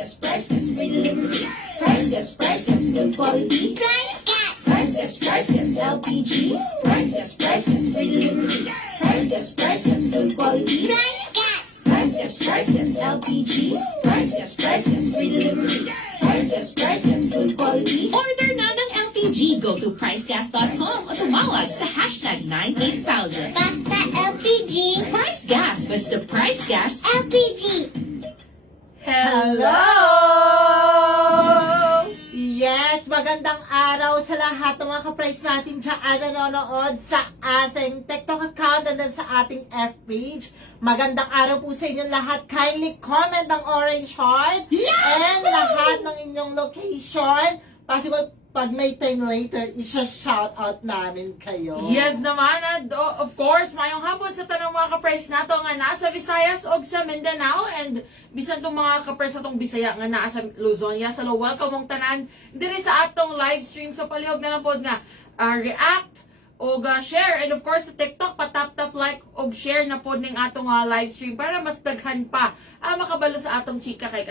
priceless, free delivery. Priceless, good quality. Priceless, LPG. Priceless, free delivery. Priceless, good quality. Priceless, LPG. Priceless, free delivery. Priceless, good quality. Order na ng LPG. Go to pricegas.com o tumawag sa hashtag 98000. Basta LPG. Price Gas. Basta Price Gas. LPG. Hello! Yes, magandang araw sa lahat ng mga ka-price natin dyan nanonood sa ating TikTok account and then sa ating F page. Magandang araw po sa inyong lahat. Kindly comment ang orange heart and lahat ng inyong location. Possible pag may time later, isa-shout out namin kayo. Yes naman, at of course, mayong hapon sa tanong mga ka-price nato nga nasa Visayas o sa Mindanao and bisan tong mga ka-price atong Bisaya nga nasa Luzon. Yes, hello, welcome mong tanan diri sa atong live stream sa palihog na lang pod nga react o share, and of course sa TikTok patap-tap like o share na pod ning atong live stream para mas daghan pa makabalo sa atong chika kay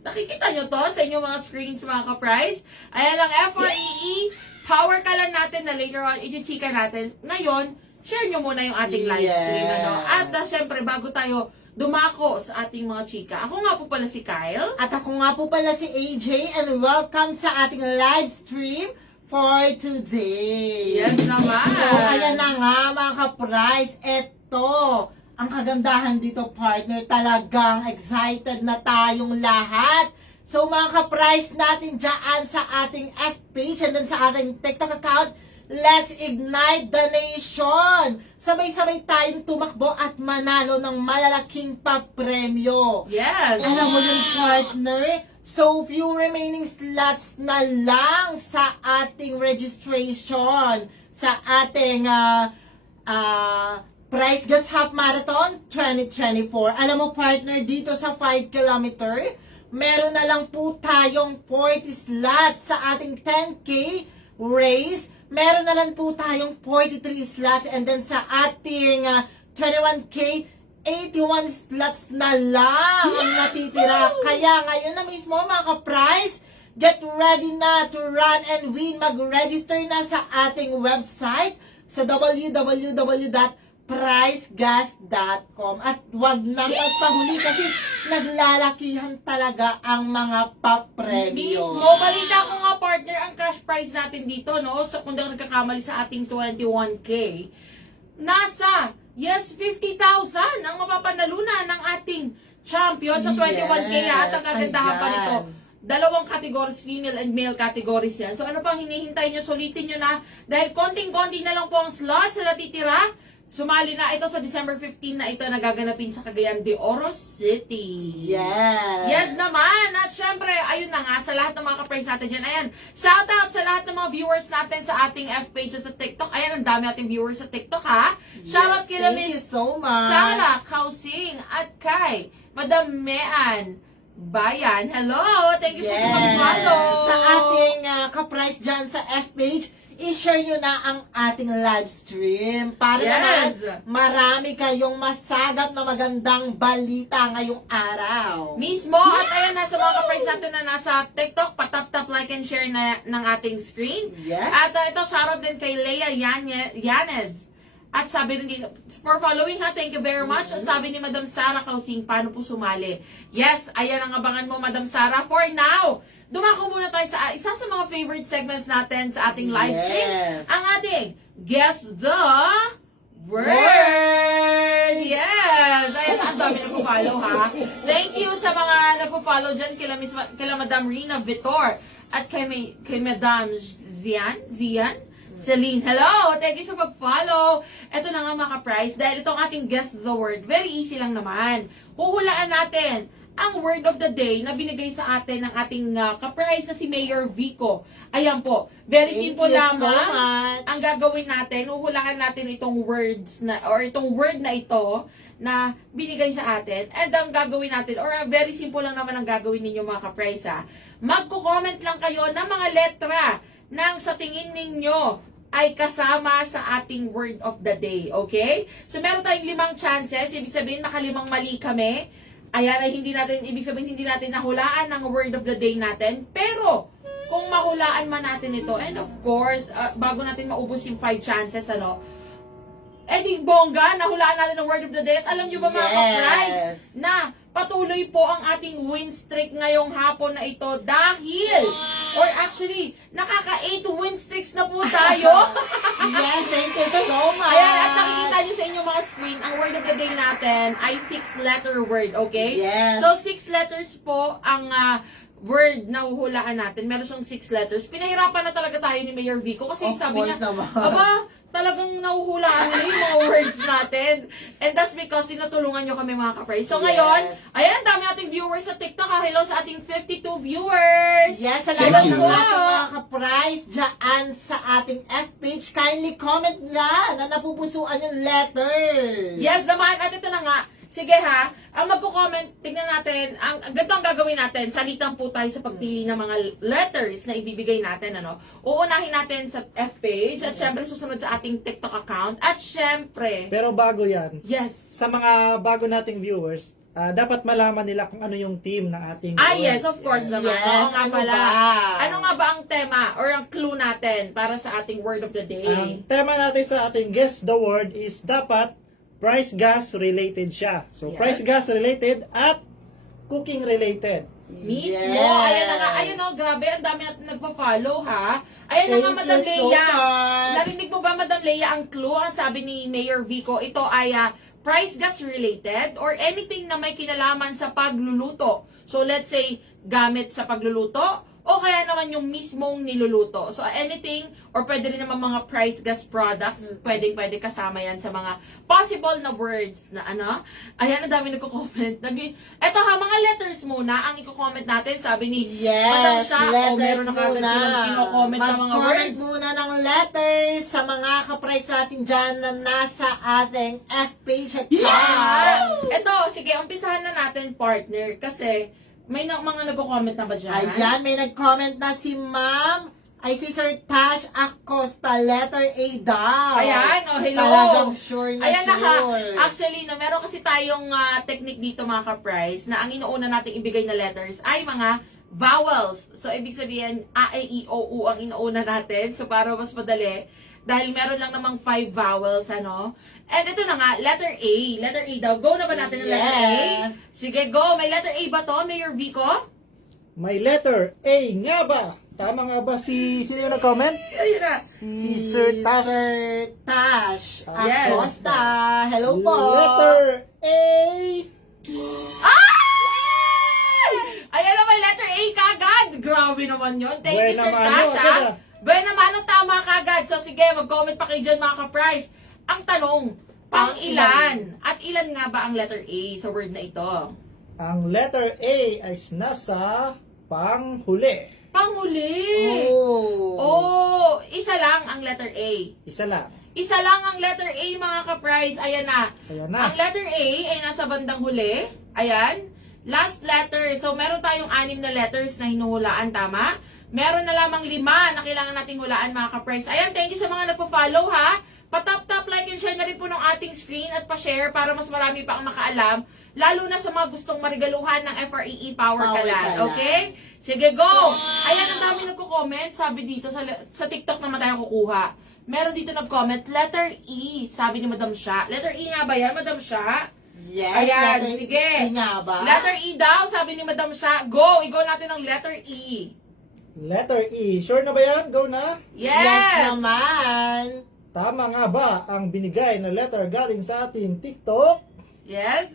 nakikita nyo to sa inyong mga screens mga ka-price. Ayan ang FREE, power ka lang natin na later on i-chika natin. Ngayon, share nyo muna yung ating live stream. Ano? At syempre, bago tayo dumako sa ating mga chika, ako nga po pala si Kyle. At ako nga po pala si AJ and welcome sa ating live stream for today. Yes naman. So, ayan na nga mga ka-price. Ito, ang kagandahan dito partner, talagang excited na tayong lahat. So mga ka-price natin dyan sa ating F page and then sa ating TikTok account, let's ignite the nation! Sabay-sabay tayong tumakbo at manalo ng malalaking papremyo. Yes. Alam mo yung partner, so few remaining slots na lang sa ating registration sa ating Price Gas Half Marathon 2024. Alam mo partner, dito sa 5 kilometer, meron na lang po tayong 40 slots sa ating 10K race. Meron na lang po tayong 43 slots, and then sa ating 21K, 81 slots na lang ang natitira. Kaya ngayon na mismo mga ka-price, get ready na to run and win. Mag-register na sa ating website sa www.pricegas.com. At wag nang magpahuli kasi naglalakihan talaga ang mga papremyo. Mismo, balita ko nga partner, ang cash prize natin dito, no? So, kung di ako nagkakamali sa ating 21K, nasa, 50,000 ang mapapanalunan ng ating champion sa 21K. At ang kagandahan pa nito, dalawang categories, female and male categories yan. So, ano pang hinihintay nyo? Sulitin nyo na. Dahil konting-konti na lang po ang slots na natitira. Sumali na ito sa December 15 na ito nagaganapin sa Cagayan de Oro City. Yes. Yes naman. At syempre, ayun na nga, sa lahat ng mga ka-price natin dyan. Ayan, shout out sa lahat ng mga viewers natin sa ating F page at sa TikTok. Ayan, ang dami nating viewers sa TikTok, ha? Shout out kila Thank you Miss so much. Sarah Kausing at kay Madam Mean Bayan. Hello! Thank you po sa pag-follow. Sa ating ka-price dyan sa F page, i-share nyo na ang ating live stream para naman marami kayong masagap na magandang balita ngayong araw. Mismo, at ayan na sa mga ka-price natin na nasa TikTok, patap-tap, like, and share na ng ating screen. Yes. At ito, shoutout din kay Leia Yanez. At sabi rin, for following ha, thank you very much. At sabi ni Madam Sarah Kausing, paano po sumali? Yes, ayan ang abangan mo, Madam Sarah. For now, dumako muna tayo sa isa sa mga favorite segments natin sa ating live stream. Ang ating Guess the Word! Yes! Ayan, ang dami nagpo-follow ha. Thank you sa mga nagpo-follow dyan kila Madam Rina Vitor at kay Madam Zian Celine. Hello! Thank you sa pag-follow. Ito na nga mga ka-price. Dahil itong ating Guess the Word, very easy lang naman. Huhulaan natin ang word of the day na binigay sa atin ng ating ka-price na si Mayor Vico. Ayan po. Very simple lamang. Ang gagawin natin, huhulaan natin itong words na, or itong word na ito na binigay sa atin. And ang gagawin natin, or very simple lang naman ang gagawin ninyo mga ka-price ha. Magko-comment lang kayo ng mga letra nang sa tingin ninyo ay kasama sa ating word of the day, okay? So, meron tayong 5 chances. Ibig sabihin, nakalimang mali kami. Ayan, ay ibig sabihin hindi natin nahulaan ng word of the day natin. Pero, kung mahulaan man natin ito, and of course, bago natin maubos yung 5 chances, di bongga, nahulaan natin ng word of the day. At alam nyo ba mga ka-prize, na patuloy po ang ating win streak ngayong hapon na ito dahil, or actually, nakaka-8 win streaks na po tayo. Yes, thank you so much. Ayan, at nakikita nyo sa inyong mga screen, ang word of the day natin ay 6-letter word, okay? Yes. So, 6 letters po ang word na huhulaan natin. Meron siyang 6 letters. Pinahirapan na talaga tayo ni Mayor Vico kasi Of sabi niya, course naman. aba, talagang nahuhulaan nila yung mga words natin. And that's because tinutulungan nyo kami mga ka-prize. So ngayon, ayan, dami ating viewers sa TikTok. Hello sa ating 52 viewers. Yes, Thank salamat you. po ating mga ka-prize dyan sa ating F-page. Kindly comment na napupusuan yung letters. Yes naman, at ito na nga. Sige ha, ang magko-comment, tingnan natin, ganito ang gagawin natin, salitan po tayo sa pagpili ng mga letters na ibibigay natin, Uunahin natin sa F-page, at syempre susunod sa ating TikTok account, at syempre, Pero bago yan, yes, sa mga bago nating viewers, dapat malaman nila kung ano yung team ng ating yes, of course naman. Yes, Oo nga ano pala. ba? Ano nga ba ang tema or ang clue natin para sa ating word of the day? Ang tema natin sa ating Guess the Word is dapat price gas related siya. So, Yes. price gas related at cooking related. Mismo. Yes. Ayan na nga. Ayan o, grabe. Ang dami natin nagpa-follow, ha? Ayan na nga, Thank Madam you so Leia. much. Narinig mo ba, Madam Leia, ang clue? Ang sabi ni Mayor Vico, ito ay price gas related or anything na may kinalaman sa pagluluto. So, let's say, gamit sa pagluluto o kaya naman yung mismong niluluto. So, anything or pwede rin naman mga price gas products, pwede kasama yan sa mga possible na words na Ayan, ang dami nagko-comment. Eto ha, mga letters muna ang i-comment natin. Sabi ni Madam Yes, Sha, letters meron na kagad muna. silang kino-comment ng mga Mag-comment words. muna ng letters sa mga ka-price natin dyan na nasa ating F-page account. Yeah! Eto, sige, umpisahan na natin, partner, kasi may mga nagko-comment na ba dyan? Ayan, may nag-comment na si Ma'am. Ay, si Sir Tash Acosta, letter A daw. Ayan, hello. Talagang sure na Ayan na ha. sure. Actually, meron kasi tayong technique dito mga ka-price na ang inuuna nating ibigay na letters ay mga vowels. So, ibig sabihin, A, E, I, O, U ang inuuna natin. So, para mas madali. Dahil meron lang namang 5 vowels, And ito na nga, letter A. Letter A daw. Go na ba natin ng letter A? Yes. Sige, go. May letter A ba to, Mayor Vico? May letter A nga ba? Tama nga ba sino yung nag-comment? Ayun na. Si Sir Tash. Sir Tash Yes. Acosta. Hello po. Letter A. Ay! Ayan na, may letter A kagad. Grabe naman yun. Thank you, Buena Sir mano, Tash, ha? agad, Buena mano, tama kagad. So, sige, mag-comment pa kayo dyan, mga ka-prize. Ang tanong, pang ilan? At ilan nga ba ang letter A sa word na ito? Ang letter A ay nasa panghuli. Panghuli! Oh. Oh, isa lang ang letter A. Isa lang. Isa lang ang letter A, mga ka-prize. Ayan na. Ayan na. Ang letter A ay nasa bandang huli. Ayan. Last letter. So, meron tayong 6 na letters na hinuhulaan, tama? Meron na lamang 5 na kailangan nating hulaan, mga ka-prize. Ayan, thank you sa mga nagpo-follow, ha? Pa-tap-tap, like, and share na rin po ng ating screen at pa-share para mas marami pa ang makaalam. Lalo na sa mga gustong marigaluhan ng FREE Power Power Kalan. Kalan. Okay? Sige, go! Ayan, ang dami nagko-comment. Sabi dito, sa TikTok naman tayo kukuha. Meron dito nag-comment, letter E. Sabi ni Madam Sha. Letter E nga ba yan, Madam Sha? Yes, Ayan, letter sige. E nga ba? Letter E daw, sabi ni Madam Sha. Go! I-go natin ang letter E. Letter E. Sure na ba yan? Go na? Yes! naman. Tama nga ba ang binigay na letter galing sa ating TikTok? Yes?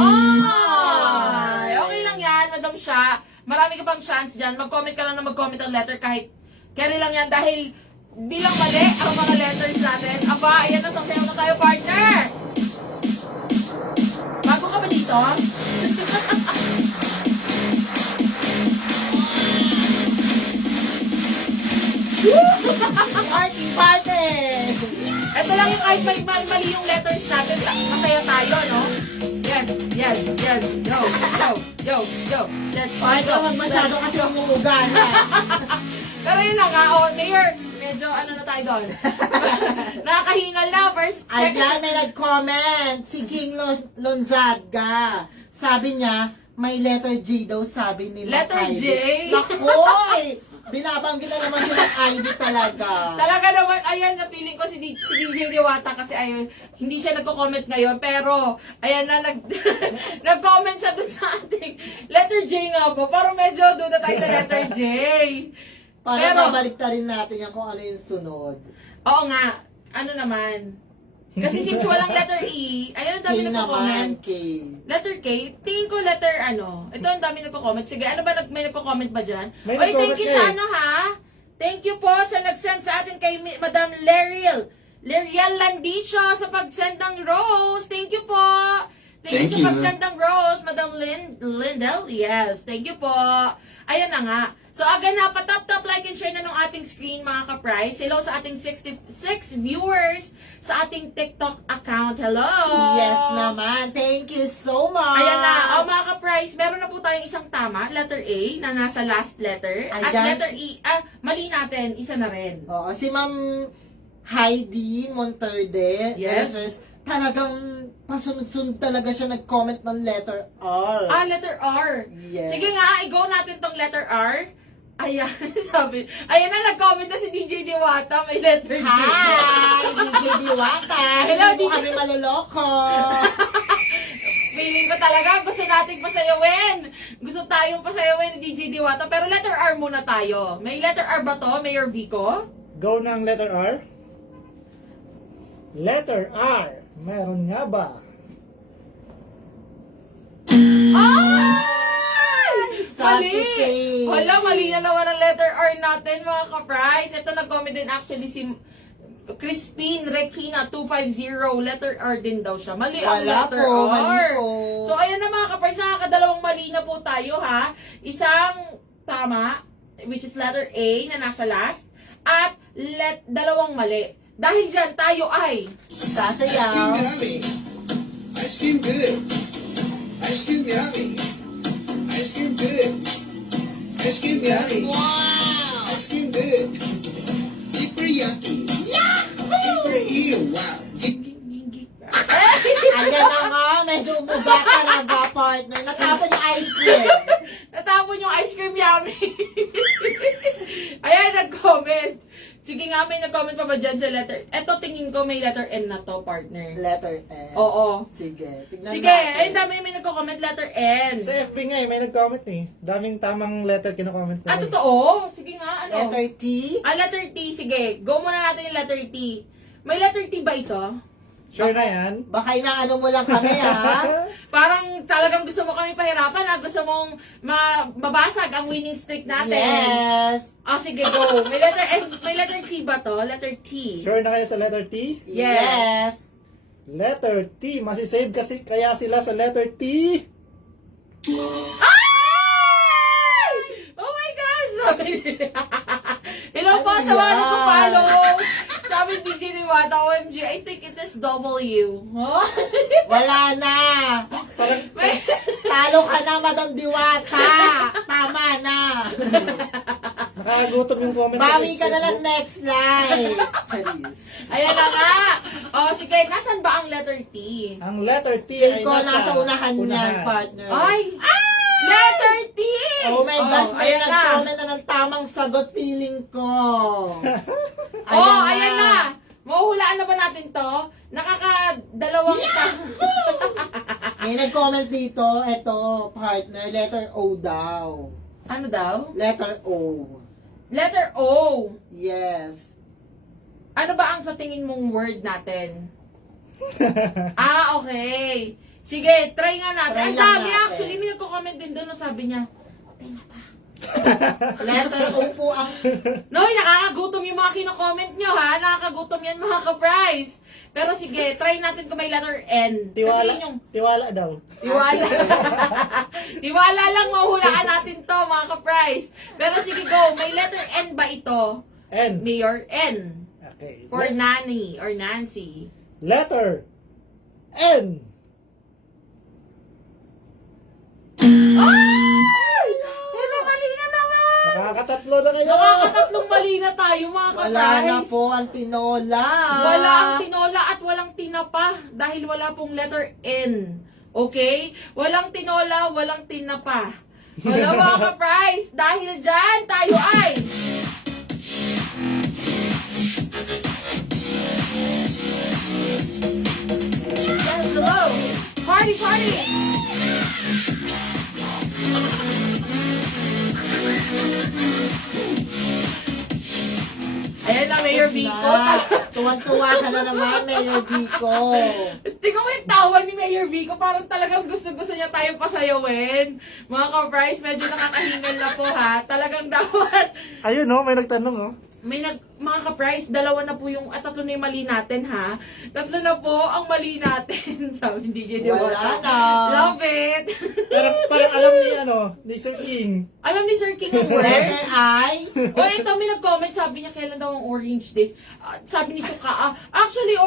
Ay! Okay lang yan, Madam Sha. Marami ka pang chance dyan. Mag-comment ka lang na mag-comment ang letter kahit carry lang yan dahil bilang mali ang mga letters natin. Aba, ayan na, sasayaw na tayo, partner! Bago ka ba dito? Party, party! Ito lang yung kahit mali yung letters natin, masaya tayo, no? Yes, yes, yes. Yo, yo, yo, yo. Let's Ay, go. huwag masyado kasi umuugan. Pero yun na nga, Mayor, medyo ano na tayo doon. Nakakahingal na. First Ayan, may nag-comment. Si King Lonzaga. Sabi niya, may letter J daw sabi ni Letter Ivy. J? Nakoy! Binabanggit na naman sila Ivy talaga. Talaga naman, ayan, na feeling ko si DJ Diwata kasi ayun, hindi siya nagko-comment ngayon, pero, ayan na, nag-comment siya dun sa ating letter J nga po. Parang medyo doon na tayo sa letter J. Para Pero- babalik na rin natin yan kung ano yung sunod. Oo nga, ano naman. Kasi since walang letter E, ayun, ang dami K naman, nagko-comment. K. Letter K, tingin ko letter ano. Ito ang dami nagko-comment. Sige, ano ba may nagko-comment ba dyan? May Oy, thank nagko-comment you ka sa eh. ano ha. Thank you po sa nag-send sa atin kay Madam Leriel Landicho sa pag-send ng rose. Thank you po. Thank you sa pag-send ng rose, Madam Lindell. Yes, thank you po. Ayan na nga. So, again na, patap-tap, like, and share na ng ating screen, mga ka-price. Hello sa ating 66 viewers sa ating TikTok account. Hello! Yes naman. Thank you so much. Ayan na. O, mga ka-price, meron na po tayong isang tama, letter A, na nasa last letter. At Ayan. letter E, mali natin, isa na rin. Oo, si Ma'am Heidi Monterde. Yes. Talagang pasunod-sunod talaga siya nag-comment ng letter R. Letter R. Yes. Sige nga, i-go natin tong letter R. Ayan, sabi. Ayan na, nag-comment na si DJ Diwata. May letter J. Hi! DJ Diwata! Hello, Hindi po DJ. kami maluloko! Feeling ko talaga, gusto nating pasayawin. Gusto tayong pasayawin ni DJ Diwata. Pero letter R muna tayo. May letter R ba to, Mayor Vico? Go ng letter R. Letter R. Meron nga ba? Sad Mali! to say. Hala, mali na naman ang letter R natin, mga ka-price. Ito, nag-comment din actually si Crispin Regina 250. Letter R din daw siya. Mali ang Wala letter po, R. mali po. So, ayan na mga ka-price. Nakakadalawang mali na po tayo, ha? Isang tama, which is letter A na nasa last. At dalawang mali. Dahil dyan, tayo ay Sasayaw. yummy. Ice cream good. Ice cream yummy. Ice cream good. Ice cream yummy. Wow. Ice cream good. Super yucky. Super ew. Wow. Ayan na nga, medyo umuga talaga, partner. Natapon yung ice cream. natapon yung ice cream yummy. Ayan, nag-comment. Sige nga, may nag-comment pa ba dyan sa letter? Eto, tingin ko may letter N na to, partner. Letter N. Oo. Sige, tignan Sige, natin. ay dami may nagko-comment letter N. Sa FB nga eh, may nag-comment eh. Daming tamang letter kino-comment ko. Totoo? Sige nga, ano? Letter T. Letter T, sige. Go muna natin yung letter T. May letter T ba ito? Sure na yan? Baka inaano mo lang kami, ha? Parang talagang gusto mo kami pahirapan, ha? Gusto mong mabasag ang winning streak natin. Yes. Sige, go. May letter T ba to? Letter T. Sure na kayo sa letter T? Yes. Letter T. Masisave kasi kaya sila sa letter T. Ay! Oh my gosh! Sabi hello po sa mga yan? nagpo-follow. Sabi ni DJ Diwata, OMG, I think it is W. Huh? Wala na. May- Talo ka na, Madam Diwata. Tama na. Nakakagutom yung comment. Bawi sa ka na lang Facebook. next live. Charis. Ayan na nga. Sige, nasan ba ang letter T? Ang letter T Feel ay ko nasa unahan niyan, partner. Ay! Letter T! Oh my gosh, may ayan na. nag-comment na ng tamang sagot, feeling ko. Ayan na. Mahuhulaan na ba natin to? Nakakadalawang May nag-comment dito, eto, partner, letter O daw. Ano daw? Letter O. Letter O. Yes. Ano ba ang sa tingin mong word natin? Okay. Sige, try nga natin. Try Ang lang dami natin. actually. May nagko-comment din doon. Sabi niya, Letter O po ang... Noy, nakakagutom yung mga kino-comment nyo, ha? Nakakagutom yan, mga ka-prize. Pero sige, try natin kung may letter N. Kasi Tiwala, yun yung tiwala daw. tiwala. Tiwala lang, mahuhulaan natin to, mga ka-prize. Pero sige, go. May letter N ba ito? N. Mayor N. Okay. For Nanny or Nancy. Letter N. Ay! Hello, mali na naman! Nakakatatlo na kayo. Nakakatatlong mali na tayo mga ka-price. Wala na po ang tinola. Wala ang tinola at walang tinapa dahil wala pong letter N. Okay? Walang tinola, walang tinapa. Wala mga ka-price. Dahil dyan, tayo ay... Yes, hello! Party, party! Ayan na, Mayor Vico. Tuwan-tuwa ka na naman, Mayor Vico. Tingnan mo yung tawa ni Mayor Vico. Parang talagang gusto-gusto niya tayo pasayawin. Mga ka-price, medyo nakakahingal na po ha. Talagang dapat. Ayun no, may nagtanong oh. Mga ka-price, dalawa na po yung, tatlo na yung mali natin ha. Tatlo na po ang mali natin. Sabi ni DJ Diwata. Wala na. Love it. Parang alam ni Sir King. Alam ni Sir King ang word. Letter I. O ito, may nag-comment, sabi niya kailan daw ang Orange Days. Sabi ni Suka, actually,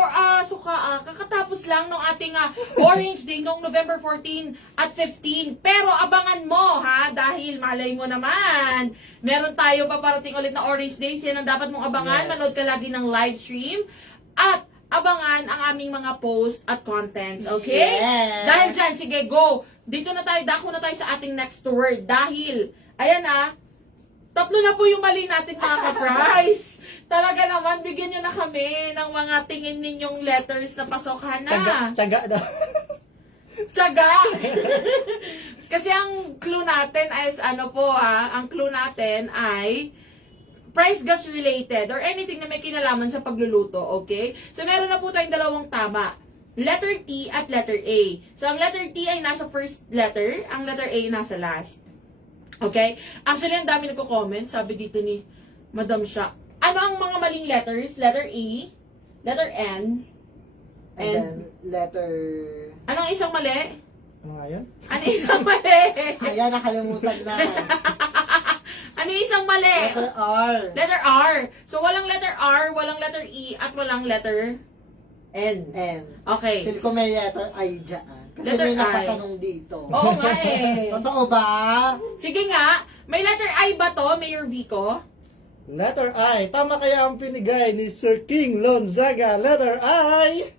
Suka, kakatapos lang ng ating Orange Day noong November 14 at 15. Pero abangan mo, ha? Dahil malay mo naman, meron tayo paparating ulit na Orange Days. Yan ang dapat mong abangan. Yes. Manood ka lagi ng live stream. At abangan ang aming mga posts at contents, okay? Yes. Dahil dyan, sige, go. Dito na tayo, dako na tayo sa ating next word. Dahil, ayan tatlo na po yung mali natin mga ka-price. Talaga naman, bigyan nyo na kami ng mga tingin ninyong letters na pasokan na. Tsaga daw. Tsaga! Kasi ang clue natin is, ang clue natin ay price gas related or anything na may kinalaman sa pagluluto, okay? So, meron na po tayong dalawang tama. Letter T at letter A. So, ang letter T ay nasa first letter, ang letter A nasa last. Okay? Actually, ang dami nagko-comment. Sabi dito ni Madam Shak. Ano ang mga maling letters? Letter E, letter N, And then letter... anong isang mali? Ano nga yun? Ano isang mali? Ayan, nakalimutan na. Ano isang mali? Letter R. Letter R. So, walang letter R, walang letter E, at walang letter N. N. Okay. Feel ko may letter I dyan. Kasi Letter may I. nakatanong dito. Oo nga eh. Totoo ba? Sige nga, may letter I ba to, Mayor Vico? Letter I. Tama kaya ang pinigay ni Sir King Lonzaga. Letter I.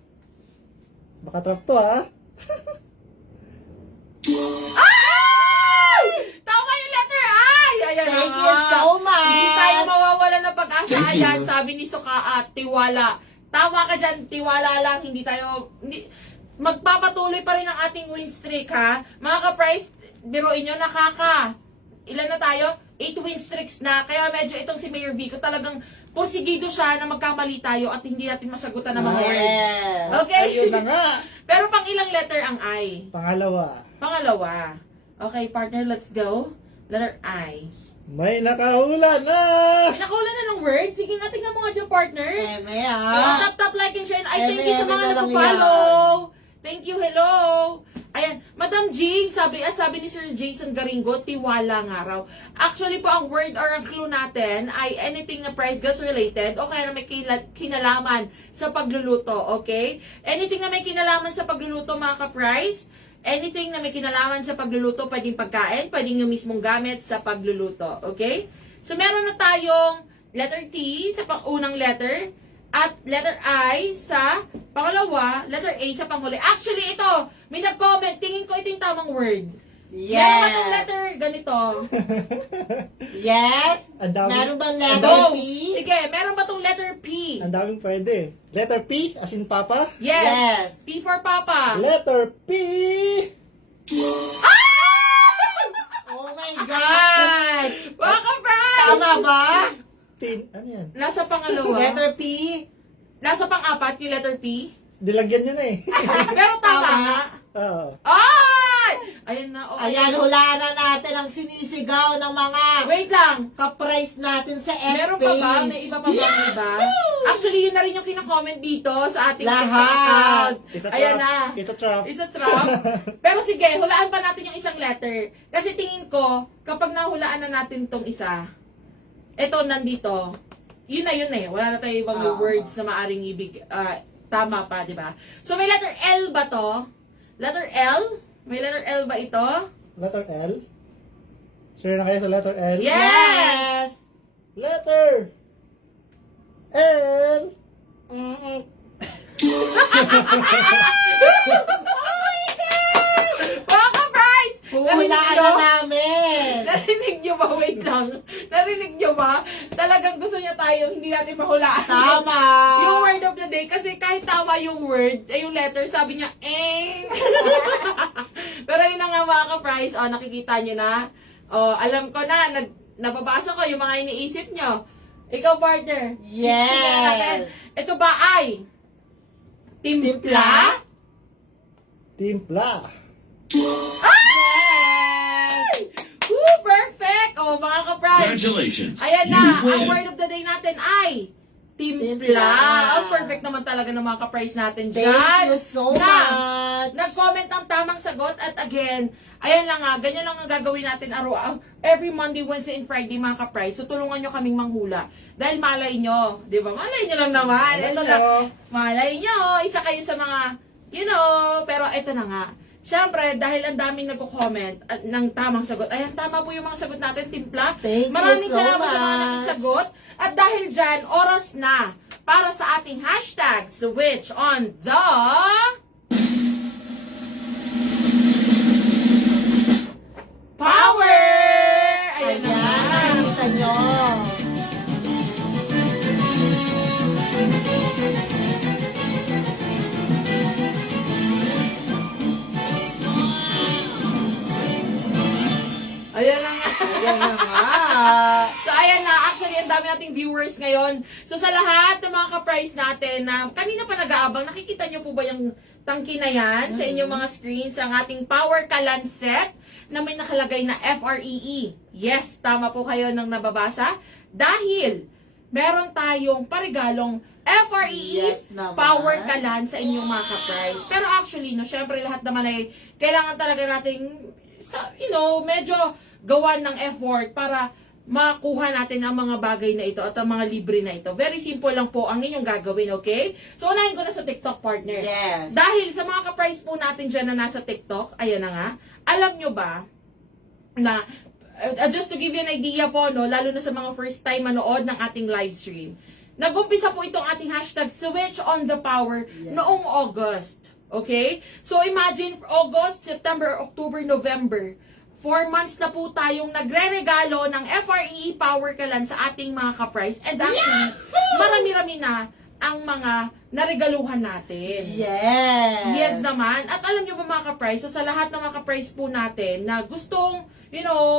Baka trap to ha. Ay! Tama yung letter I! Ayan na Thank nga. you so much. Hindi tayo mawawala ng pag-asa. Ayan, sabi ni Suka at tiwala. Tama ka dyan, tiwala lang. Magpapatuloy pa rin ang ating win streak, ha? Mga ka-price, biruin nyo, ilan na tayo? 8 win streaks na. Kaya medyo itong si Mayor Vico talagang porsigido siya na magkamali tayo at hindi natin masagutan ng mga words. Yes. Okay? Ayun na nga. Pero pang ilang letter ang I? Pangalawa. Okay, partner, let's go. Letter I. May nakahula na. Pinakaula na ng word. Sige nga, tingnan mo nga dyan, partner. Eme Tap, like, and share. Ay, thank you sa Eme mga na lang nag-follow. Thank you, hello. Ayan, Madam G, sabi ni Sir Jason Garingo, tiwala nga raw. Actually po, ang word or ang clue natin ay anything na price gas related o kaya na may kinalaman sa pagluluto, okay? Anything na may kinalaman sa pagluluto, mga ka-price, anything na may kinalaman sa pagluluto, pwedeng pagkain, pwedeng yung mismong gamit sa pagluluto, okay? So, meron na tayong letter T sa unang letter, at letter I sa pangalawa, letter A sa panghuli. Actually, ito, may nag-comment, tingin ko ito yung tamang word. Yes. Meron ba itong letter ganito? Yes. Ang dami. Meron bang letter Go! P? Sige, meron ba itong letter P? Ang daming pwede. Letter P, as in Papa. Yes. Yes. P for Papa. Letter P. Oh my gosh! Welcome, Brian! Tama ba? Ano yan? Nasa pangalawa. Letter P? Nasa pang-apat yung letter P. Dilagyan nyo na eh. Pero tama Tama. nga. Oo. Ay! Ayun na. Okay. Ayan, hulaan na natin ang sinisigaw ng mga Wait lang. ka-price natin sa F-page. Meron pa ba? May iba pa ba? May iba? Actually, yun na rin yung kina-comment dito sa ating Lahat. TikTok account. It's a Ayan trap. na. It's a trap. It's a trap. Pero sige, hulaan pa natin yung isang letter. Kasi tingin ko, kapag nahulaan na natin tong isa, eto nandito, yun na yun eh. Wala na tayo ibang words na maaring tama pa, di ba? So, may letter L ba to? Letter L? May letter L ba ito? Letter L. Share na kayo sa letter L. Yes! Letter L. Mga ka-prize! Hulaan na namin! Narinig nyo ba? Wait lang. Narinig nyo ba? Talagang gusto niya tayo, hindi natin mahulaan. Tama! Yung word of the day, kasi kahit tama yung word, yung letter, sabi niya, Pero yun na nga mga ka-prize, nakikita nyo na. Alam ko na, nababasa ko yung mga iniisip nyo. Ikaw, partner. Yes! Ito ba ay timpla? Timpla. Yes! Woo, perfect! Mga ka-prize. Congratulations. Ayan You na, ang win. word of the day natin ay timpla. Timpla. Perfect naman talaga ng mga ka-prize natin Thank dyan. you so Na, much! nag-comment ang tamang sagot at again, ayan lang nga, ganyan lang ang gagawin natin every Monday, Wednesday, and Friday mga ka-prize. So tulungan nyo kaming manghula. Dahil malay nyo, di ba? Malay nyo lang naman. Malay Ito nyo. lang. Malay nyo, isa kayo sa mga, pero ito na nga. Siyempre, dahil ang daming nagko-comment at ng tamang sagot, ayan, tama po yung mga sagot natin, timpla. Thank you Maraming so salamat sa mga much. naging sagot. At dahil dyan, oras na para sa ating hashtag switch on the power! Ayan na. Ayan, nakita nyo. Ayan na nga. Ayan na nga. So, ayan na. Actually, ang dami nating viewers ngayon. So, sa lahat ng mga ka-price natin na kanina pa nag-aabang, nakikita nyo po ba yung tangki na yan sa inyong mga screens? Ang ating Power Kalan set na may nakalagay na FREE. Yes, tama po kayo ng nababasa. Dahil meron tayong parigalong FREE Yes naman. Power Kalan sa inyong mga ka-price. Pero actually, syempre lahat naman ay kailangan talaga nating medyo gawan ng effort para makuha natin ang mga bagay na ito at ang mga libre na ito. Very simple lang po ang inyong gagawin, okay? So, unahin ko na sa TikTok, partner. Yes. Dahil sa mga ka-price po natin dyan na nasa TikTok, ayan na nga, alam nyo ba na, just to give you an idea po, lalo na sa mga first time manood ng ating live stream, nag-umpisa po itong ating hashtag Switch on the Power noong August. Okay? So, imagine, August, September, October, November. 4 months na po tayong nagre-regalo ng FREE Power Kalan sa ating mga ka-price. And actually, marami-rami na ang mga naregaluhan natin. Yes. Yes naman. At alam nyo ba mga ka-price, so sa lahat ng mga ka-price po natin na gustong,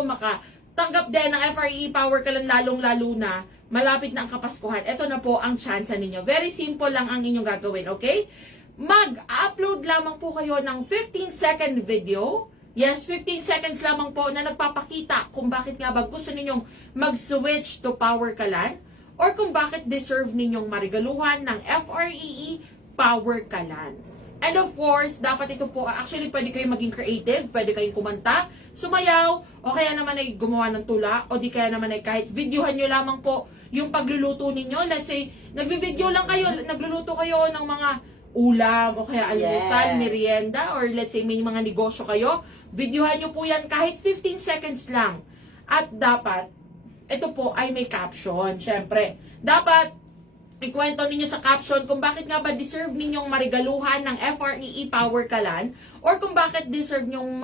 makatanggap din ng FREE Power Kalan lalong-lalo na, malapit na ang Kapaskuhan, ito na po ang chance ninyo. Very simple lang ang inyong gagawin, okay? Mag-upload lamang po kayo ng 15-second video. Yes, 15 seconds lamang po na nagpapakita kung bakit nga ba gusto ninyong mag-switch to Power Kalan or kung bakit deserve ninyong marigaluhan ng FREE Power Kalan. And of course, dapat ito po, actually pwede kayong maging creative, pwede kayong kumanta, sumayaw, o kaya naman ay gumawa ng tula, o di kaya naman ay kahit videohan nyo lamang po yung pagluluto ninyo. Let's say, nagbi-video lang kayo, nagluluto kayo ng mga ulam, o kaya almusal, Yes. merienda, or let's say may mga negosyo kayo, videohan nyo po yan kahit 15 seconds lang. At dapat, ito po ay may caption, syempre. Dapat, ikwento ninyo sa caption kung bakit nga ba deserve ninyong marigaluhan ng FREE Power Kalan or kung bakit deserve nyong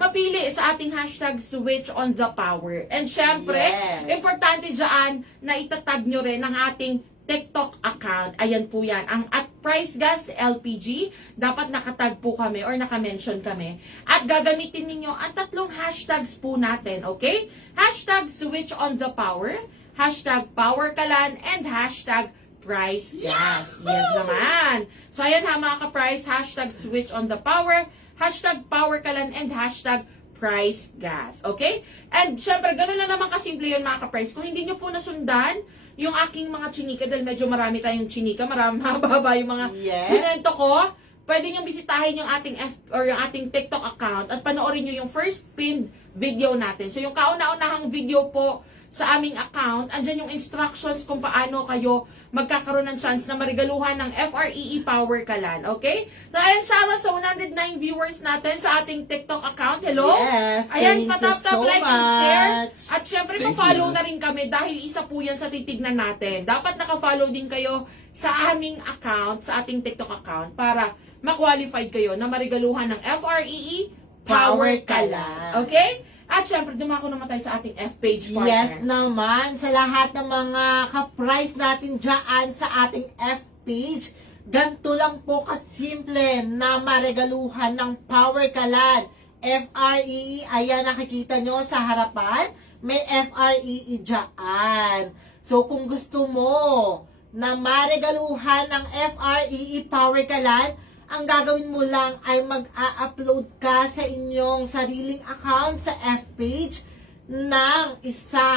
mapili sa ating hashtag Switch on the Power. And syempre, Yes. importante dyan na itatag nyo rin ang ating TikTok account. Ayan po yan. Ang @PriceGasLPG. Dapat nakatag po kami or nakamention kami. At gagamitin ninyo ang 3 hashtags po natin. Okay? Hashtag Switch on the Power, hashtag Power Kalan, and hashtag Price Gas. Yes naman. So ayan ha mga ka-price, hashtag Switch on the Power, hashtag Power Kalan, and hashtag Price Gas. Okay? And syempre, ganun lang naman kasimple yun mga ka-price. Kung hindi nyo po nasundan yung aking mga chinika, dahil medyo marami tayong chinika, mahaba yung mga Yes. kinento ko, pwede nyo bisitahin yung ating yung ating TikTok account at panoorin nyo yung first pinned video natin. So yung kauna-unahang video po sa aming account, andyan yung instructions kung paano kayo magkakaroon ng chance na marigaluhan ng FREE Power Kalan. Okay? So, ayan, shoutout sa 109 viewers natin sa ating TikTok account. Hello? Yes, Ayan, thank you patap-tap, so like, and share. much. At syempre, Thank pa-follow you. na rin kami dahil isa po yan sa titignan natin. Dapat naka-follow din kayo sa aming account, sa ating TikTok account, para ma-qualified kayo na marigaluhan ng FREE Power Kalan. Okay? At syempre, dumako naman tayo sa ating F-page partner. Yes naman, sa lahat ng mga ka-price natin dyan sa ating F-page, ganito lang po kasimple na maregaluhan ng Power Kalan. FREE, ayan nakikita nyo sa harapan, may FREE dyan. So kung gusto mo na maregaluhan ng FREE Power Kalan, ang gagawin mo lang ay mag-a-upload ka sa inyong sariling account sa F-page ng 1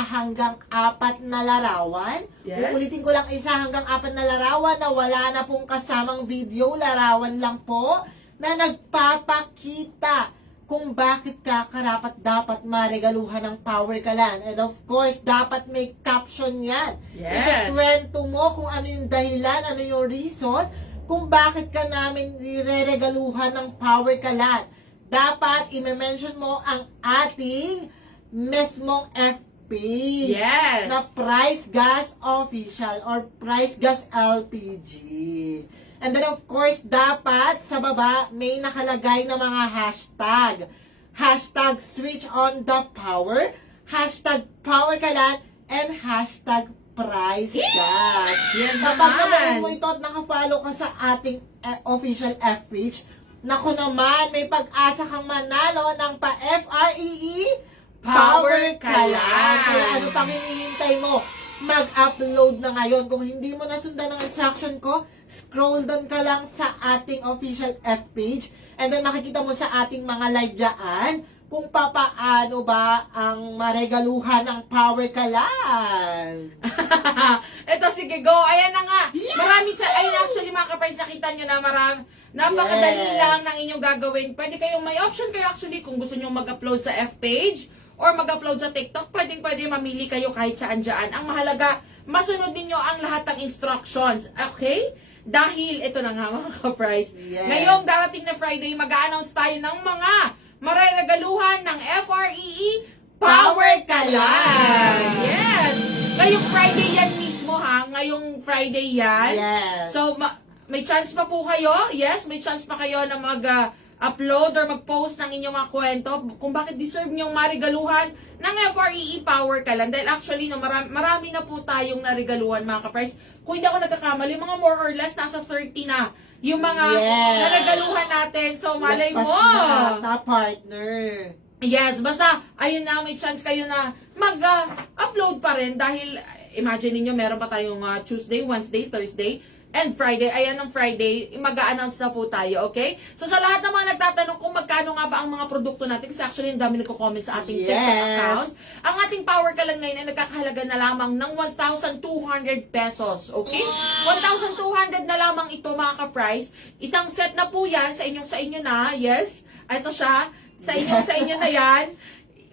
hanggang 4 na larawan. Yes. Uulitin ko lang 1 hanggang 4 na larawan na wala na pong kasamang video, larawan lang po na nagpapakita kung bakit ka karapat dapat maregaluhan ng Power Kalan. And of course, dapat may caption yan. Yes. Ikakwento mo kung ano yung dahilan, ano yung reason, kung bakit ka namin ireregaluhan ng Power Kalan. Dapat i-mention mo ang ating mismong FP Yes. na Price Gas Official or Price Gas LPG. And then of course, dapat sa baba may nakalagay na mga hashtag. Hashtag switch on the power, hashtag Power Kalan, and hashtag Price Gas. Yes Kapag naman. naman mo ito at nakafollow ka sa ating official F-page, naku naman, may pag-asa kang manalo ng pa-FREE Power Power Kalan. Kalan. Kaya ano pang hinihintay mo? Mag-upload na ngayon. Kung hindi mo nasundan ang instruction ko, scroll down ka lang sa ating official F-page and then makikita mo sa ating mga live dyan kung papaano ba ang maregaluhan ng Power Kalan. Ito, sige, go. Ayan na nga. Ayun, actually, mga ka-price, nakita nyo na napakadali Yes. lang ng inyong gagawin. Pwede kayong, may option kayo actually kung gusto nyo mag-upload sa F-page or mag-upload sa TikTok. Pwede mamili kayo kahit saan dyan. Ang mahalaga, masunod ninyo ang lahat ng instructions. Okay? Dahil, ito na nga mga ka-price. Yes. Ngayong darating na Friday, mag-a-announce tayo ng mga mareregaluhan ng FREE Power Kalan. Yes! Ngayong Friday yan mismo ha. Ngayong Friday yan. Yes. So, may chance pa po kayo. Yes, may chance pa kayo na mag-upload or mag-post ng inyong mga kwento kung bakit deserve nyong marigaluhan ng FREE Power Kalan. Dahil actually, no, marami na po tayong narigaluhan mga ka-price. Kung hindi ako nagkakamali, mga more or less, nasa 30 na yung mga Yes. narigaluhan natin. So, malay Lagpas mo. na ata, partner. Yes, basta, ayun na, may chance kayo na mag-upload pa rin dahil, imagine niyo meron pa tayong Tuesday, Wednesday, Thursday, and Friday. Ayan ng Friday, mag-a-announce na po tayo, okay? So, sa lahat ng mga nagtatanong kung magkano nga ba ang mga produkto natin, kasi actually, ang dami nagko-comment sa ating Yes. TikTok account. Ang ating Power Kalan ngayon ay nagkakahalaga na lamang ng 1,200 pesos, okay? 1,200 na lamang ito, mga ka-price. Isang set na po yan, sa inyo na, yes. Ito siya, sa inyo na yan.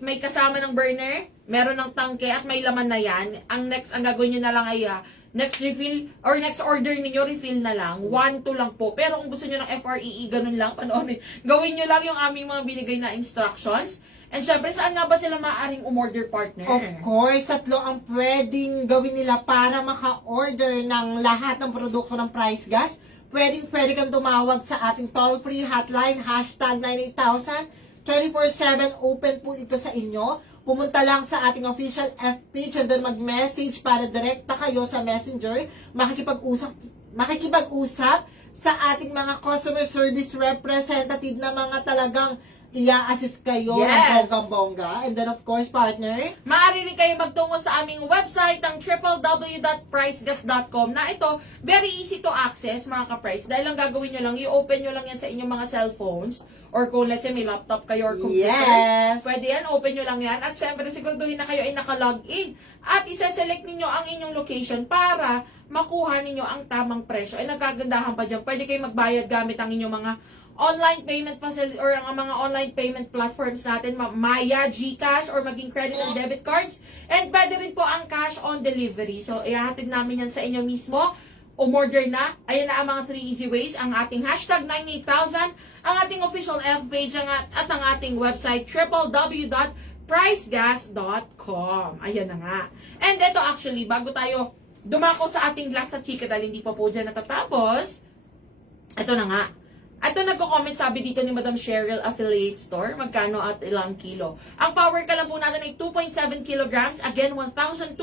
May kasama ng burner, meron ng tangke, at may laman na yan. Ang gagawin nyo na lang ay next refill or next order niyo refill na lang. 1-2 lang po. Pero kung gusto niyo ng FREE, ganun lang, panoorin. Gawin niyo lang yung aming mga binigay na instructions. And syempre, saan nga ba sila maaaring umorder, partner? Of course, 3 ang pwedeng gawin nila para maka-order ng lahat ng produkto ng Price Gas. Pwede kang tumawag sa ating toll-free hotline, hashtag 98000. 24/7 open po ito sa inyo. Pumunta lang sa ating official F-page and then mag-message para direkta kayo sa messenger. Makikipag-usap sa ating mga customer service representative na mga talagang i-assist kayo ng Yes. bonggang-bongga. And then of course, partner, Maaari rin kayo magtungo sa aming website ang www.pricegas.com na ito, very easy to access mga ka-price. Dahil ang gagawin nyo lang, i-open nyo lang yan sa inyong mga cellphones or kung let's say may laptop kayo or computers. Yes. Pwede yan, open nyo lang yan. At syempre, siguraduhin na kayo ay naka-login. At isa-select ninyo ang inyong location para makuha ninyo ang tamang presyo. Ay nagagandahan pa dyan. Pwede kayo magbayad gamit ang inyong mga online payment facility or ang mga online payment platforms natin, Maya, GCash, or maging credit and debit cards. And pwede rin po ang cash on delivery. So, ihahatid namin yan sa inyo mismo. Umorder na. Ayan na ang mga 3 easy ways. Ang ating hashtag 98000, ang ating official F page, at ang ating website, www.pricegas.com. Ayan na nga. And ito actually, bago tayo dumako sa ating last sa chika, dahil hindi pa po dyan natatapos, ito na nga. Ito nagko-comment, sabi dito ni Madam Cheryl, affiliate store, magkano at ilang kilo. Ang power ka lang po natin ay 2.7 kilograms. Again, 1,200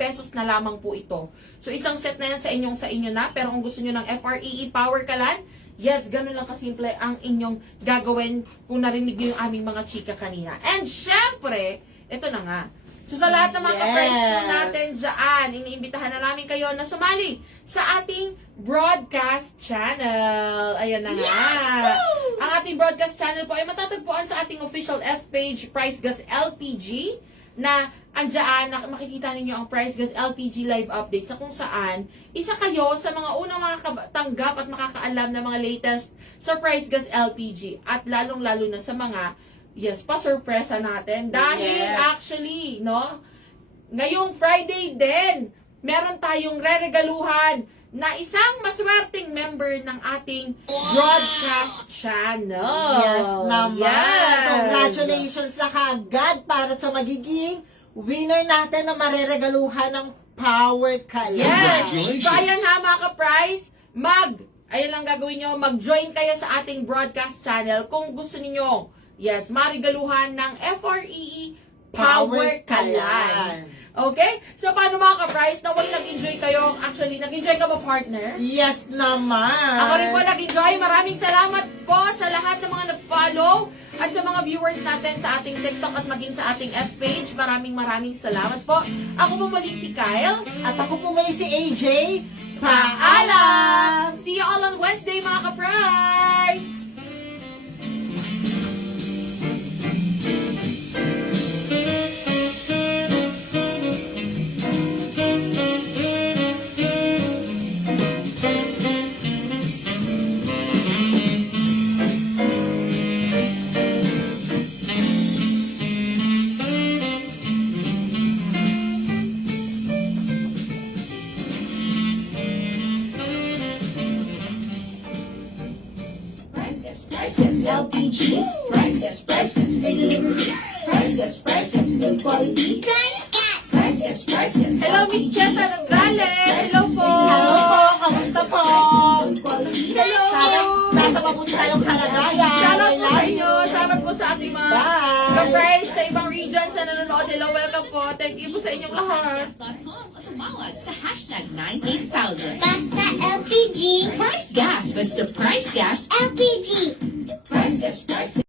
pesos na lamang po ito. So, isang set na yan sa inyo na. Pero kung gusto nyo ng FREE power kalan, yes, ganun lang kasimple ang inyong gagawin kung narinig nyo yung aming mga chika kanina. And syempre, ito na nga. So sa lahat ng mga ka-friends po natin dyan, iniimbitahan na namin kayo na sumali sa ating broadcast channel. Ayan na nga. Ang ating broadcast channel po ay matatagpuan sa ating official F page, Price Gas LPG, na andyan, makikita ninyo ang Price Gas LPG live update sa kung saan isa kayo sa mga unang makakatanggap at makakaalam ng mga latest sa Price Gas LPG at lalong-lalo na sa mga pa-surpresa natin. Dahil actually, no, ngayong Friday din, meron tayong reregaluhan na isang maswerteng member ng ating broadcast channel. Yes naman. Yes. Congratulations na kaagad para sa magiging winner natin na mareregaluhan ng Power Kalan. Yes. So, ayan ha mga ka-prize, ayan lang gagawin nyo, mag-join kayo sa ating broadcast channel kung gusto ninyo, marigaluhan ng FREE Power Kalan. Okay? So, paano mga ka-prize? Naway nag-enjoy kayo. Actually, nag-enjoy ka ba, partner? Yes naman. Ako rin po nag-enjoy. Maraming salamat po sa lahat ng mga nag-follow at sa mga viewers natin sa ating TikTok at maging sa ating F page. Maraming salamat po. Ako po muli si Kyle. At ako po muli si AJ. Paalam! See you all on Wednesday, mga ka-prize! Price Gas LPG. Price Gas, free delivery. Price Gas, good quality. Price Gas. Hello, Miss Chesa Nagales! Hello po! Hello po, kamusta po? Good quality. Hello! Nasa mabuti tayong kalagayan. Shoutout po sa Love inyo! you. Shoutout po sa ating mga Bye. ka-prize sa ibang regions na nanonood. Hello, welcome po. Thank you po sa inyong lahat. Pricegas.com o tumawag sa hashtag 98000. Basta LPG. Price Gas, basta Price Gas LPG. Price Gas.